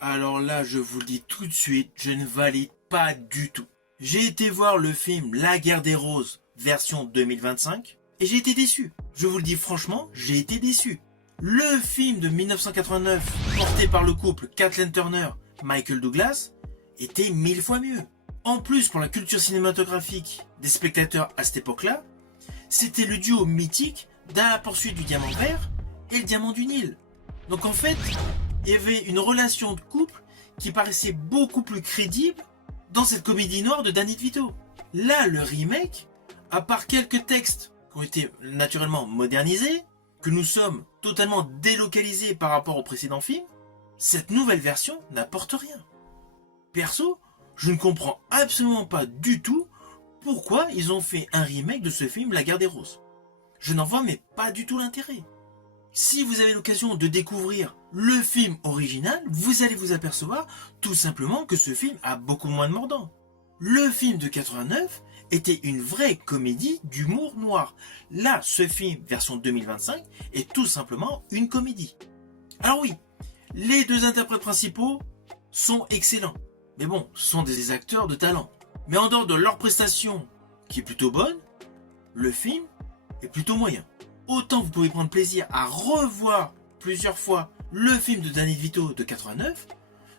Alors là, je vous le dis tout de suite, je ne valide pas du tout. J'ai été voir le film La Guerre des Roses, version 2025, et j'ai été déçu. Je vous le dis franchement, j'ai été déçu. Le film de 1989, porté par le couple Kathleen Turner, Michael Douglas, était 1000 fois mieux. En plus, pour la culture cinématographique des spectateurs à cette époque-là, c'était le duo mythique dans la poursuite du diamant vert et le diamant du Nil. Donc en fait, il y avait une relation de couple qui paraissait beaucoup plus crédible dans cette comédie noire de Danny DeVito. Là, le remake, à part quelques textes qui ont été naturellement modernisés, que nous sommes totalement délocalisés par rapport au précédent film, cette nouvelle version n'apporte rien. Perso, je ne comprends absolument pas du tout pourquoi ils ont fait un remake de ce film La Guerre des Roses. Je n'en vois mais pas du tout l'intérêt. Si vous avez l'occasion de découvrir le film original, vous allez vous apercevoir tout simplement que ce film a beaucoup moins de mordant. Le film de 89 était une vraie comédie d'humour noir. Là, ce film, version 2025, est tout simplement une comédie. Alors oui, les deux interprètes principaux sont excellents. Mais bon, ce sont des acteurs de talent. Mais en dehors de leur prestation, qui est plutôt bonne, le film est plutôt moyen. Autant vous pouvez prendre plaisir à revoir plusieurs fois le film de Danny DeVito de 89,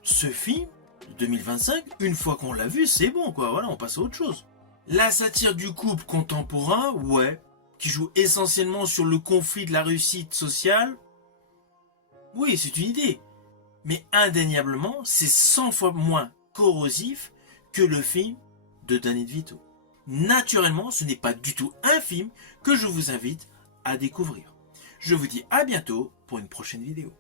ce film de 2025, une fois qu'on l'a vu, c'est bon quoi, voilà, on passe à autre chose. La satire du couple contemporain, ouais, qui joue essentiellement sur le conflit de la réussite sociale, oui, c'est une idée. Mais indéniablement, c'est 100 fois moins corrosif que le film de Danny DeVito. Naturellement, ce n'est pas du tout un film que je vous invite à découvrir. Je vous dis à bientôt pour une prochaine vidéo.